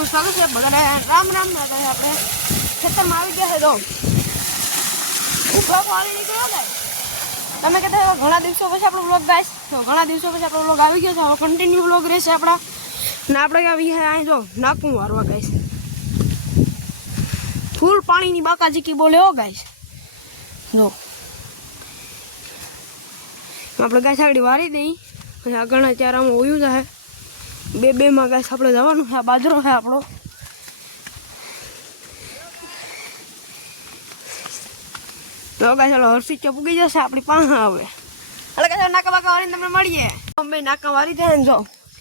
આપણું સ્વાગત છે બધાને રામ રામ. આપણે ખેતરમાં આવી ગયા છે તો ઉભા પાણી નીકળ્યો ને તમે કહેતા ઘણા દિવસો પછી આપણો વ્લોગ ગાઈસ તો ઘણા દિવસો પછી આપણો વ્લોગ આવી ગયો છે. હવે કન્ટિન્યુ વ્લોગ રહેશે આપણા ને આપણે આવી અહીં જો નાકું વારવા ગાઈસ ફૂલ પાણીની બાકાજીકી બોલે હો ગાઈસ. જો આપણે ગાઈસ આગળ વારી દઈ પછી આગળના ચારામાં ઓયું જાય બે માં ગાઈસ આપણે જવાનું છે. આ બાજરો છે આપણો. તો ગાઈસ ચાલો હર્ષિત ચપ ઉગી જશે આપણી પાસે હવે. એટલે ગાઈસ નાકા બાકા વારીને તમને મળીએ. અમે નાકા વારી દે ને જો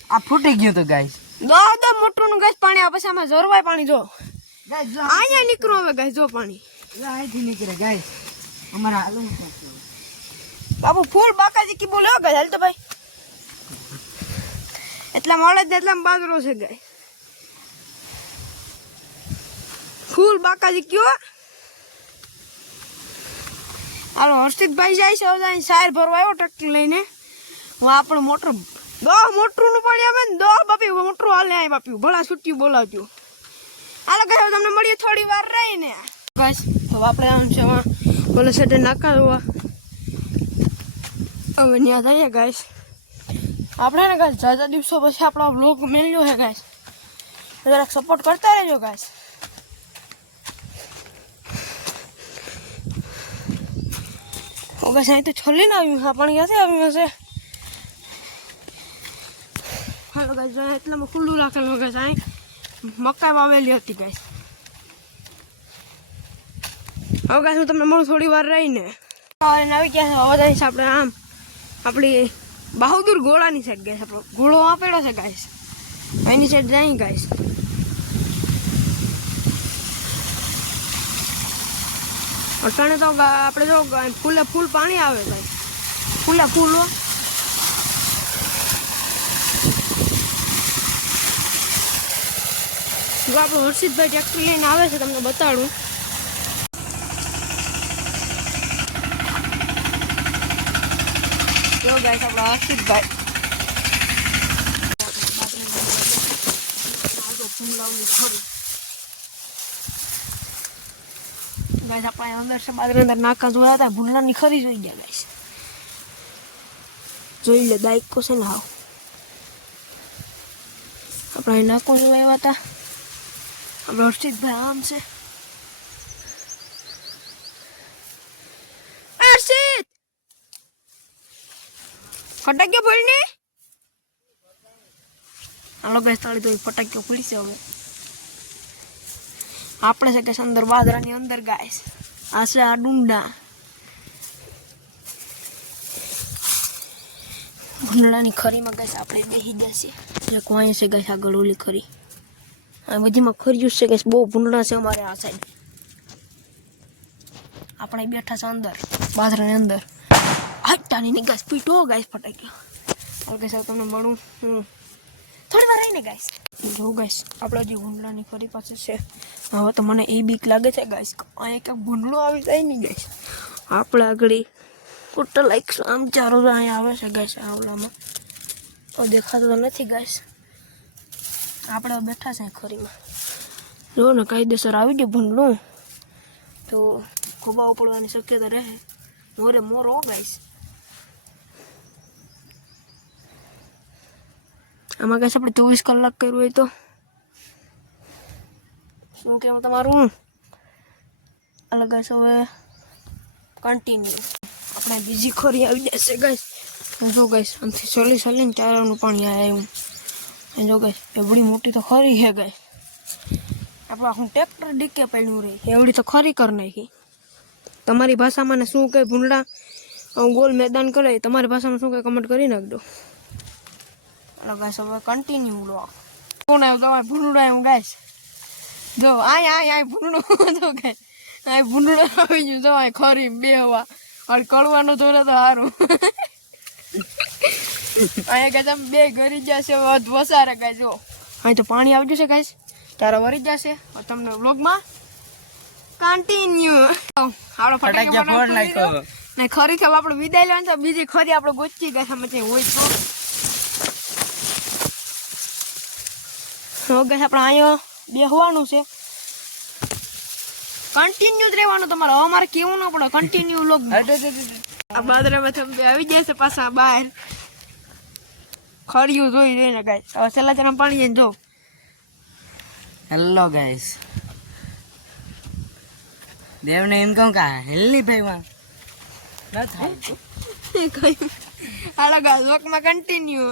આ ફૂટી ગયું તો ગાઈસ. દો મોટરું નું ગાઈસ પાણી આ પછી આમાં જોરવાય પાણી જો ગાઈસ જો અહીંયા નીકળો હવે ગાઈસ જો પાણી અહીંથી નીકળે ગાઈસ. અમારા આલુ બાબુ ફૂલ બાકાજી કી બોલે હો ગાઈસ. હાલ તો ભાઈ એટલા મળે જ એટલા બાજરો છે ગાઈસ. ફૂલ બાકાજી કયો હાલો હર્ષિતભાઈ જાય છે હવે સાયર ભરવા આવ્યો ટ્રેક્ટર લઈને. હું આપણું મોટર દો મોટરું નું પાણી આવે ને દો બાપી મોટરું હાલે આય બાપી ભલા છૂટ્યું બોલાવજો. હાલો ગાઈસ હવે તમને મળીએ થોડી વાર રહીને ગાઈસ. તો આપણે આમ છે બોલે સેટે નાકા જોવા હવે ત્યાં જઈએ ગાઈસ. આપણે ને ગાઈસ જાજા દિવસો પછી આપણો વ્લોગ મેળ્યો છે ગાઈસ. જરાક સપોર્ટ કરતા રહેજો ગાઈસ. ઓકે સાહેબ તો છોલીને આવ્યું છે પણ ક્યાંથી આવ્યું હશે. હાલો ગાઈસ જો એટલામાં ખુલ્લું રાખેલું ગાઈસ. અહીં મકાઈ વાવેલી હતી ગાઈસ. હવે ગાઈસ હું તમને મળું થોડી વાર રહીને. આવી ગયા હવે જઈશ આપણે આમ આપણી બહાદુર ગોળાની સાઈડ ગાઈસ. આપણો ઘોડો આપેલો છે ગાઈસ એની સાઈડ જાય ગાઈસ. અટાણે તો આપણે જો ફૂલે ફૂલ પાણી આવે ગાઈસ. ફૂલે ફૂલ જો આપણો હર્ષિતભાઈ ટ્રેક્ટર લઈને આવે છે તમને બતાડું. જો ગાઈસ આપણો હર્ષિતભાઈ ગાઈસ આપણે અંદર છે બાજરી અંદર નાકા જોયા હતા ભૂંડલાની ખરી જોઈ ગયા ગાઈસ. જોઈ લે દાયકો છે ને હાવ આપણે નાકો જોવા આવ્યા હતા. આપણે હર્ષિતભાઈ આમ છે. હર્ષિત ફટાક્યો ભૂલને હાલો ગાઈસ તાળી તો ફટાક્યો ખુલી છે હવે. આપણે છે કે અંદર બાજરાની અંદર ગાઈસ આ છે આ ડુંડા ભૂંડલાની ખરીમાં ગાઈસ આપણે બેસી જશે. એક વાંય છે ગાઈસ આગળ ઓલી ખરી આ બધીમાં ખર્યું છે ગાઈસ. બહુ ભૂંડલા છે અમારે આ સાઈડ. આપણે બેઠા છે અંદર બાજરાની અંદર. હટાની ને ગાઈસ પીટો ગાઈસ ફટાક્યો. હવે ગાઈસ તમને મળું થોડી વાર રહીને ગાઈસ. જો ગાઈસ આપણે જે ભૂંડલાની ખરી પાસે છે હવે તો મને એ બીક લાગે છે ગાઈસ. અહીંયા ક્યાંક ભૂંડલો આવી જાય નહીં ગાઈસ. આપણે આગળ ટોટલ આમ ચારો અહીંયા આવે છે ગાઈસ. આવલામાં તો દેખાતો તો નથી ગાઈસ. આપણે બેઠા છે ખરીમાં જો ને કાયદેસર આવી ગયો ભૂંડલો તો ખોબાઓ પડવાની શક્યતા રહે. મોરે મોરો ગાઈસ. આમાં ગાઈસ આપણે 24 કલાક કર્યું હોય તો શું કહેવું તમારું અલગ ગાઈસ. હવે કન્ટિન્યુ આપણે બીજી ખરી આવી જશે ગાઈસ. જો ગાઈસ આમથી સલીને ચારાનું પાણી આવ્યું. જો ગાઈસ એવડી મોટી તો ખરી છે ગાઈસ. આપણે આખું ટ્રેક્ટર ડીકે પડ્યું રહી એવડી તો ખરી કરી નાખી. તમારી ભાષામાં ને શું કહે ભૂંડલા ગોલ મેદાન કરે તમારી ભાષામાં શું કહે કમેન્ટ કરી નાખજો. હાલો ગાઈસ હવે કન્ટિન્યુ લો કોણ આવ્યું તમારે ભૂંડું આવ્યું ગાઈસ. જો આ ભૂંડું જો ગાઈસ આ ભૂંડું આવી ગયું. જો આ ખરી બે હવા હવે કડવાનું થોડું તો સારું. અહીંયા ગાઈસ આમ બે ઘરી જશે વસારે ગાઈસ. જો અહીં તો પાણી આવી જશે ગાઈસ. તારા વરી જશે તમને વ્લોગમાં કન્ટિન્યુ. આપણો ફટાક્યો ફોડ નાખ્યો ને ખરી હવે આપણે વિદાય લેવાનું તો બીજી ખરી આપણે ગોચી ગાઈસ આમાં હોય તો. ગાઈસ આપણે અહીંયા બેહવાનું છે, કન્ટિન્યુ જ રહેવાનું તમારે. હવે મારે કેવું ન પડે, કન્ટિન્યુ લોગ. આ બાદરામાં તમે આવી જશે પાછા બહાર ખર્યું જોઈને ગાઈસ. હવે છેલ્લા જરા પાણી જઈને જો. હેલો ગાઈસ, દેવને એમ કહું કે હેલ્લી ભાઈ માં ન થાય. હાલો ગાઈસ, વોકમાં કન્ટિન્યુ.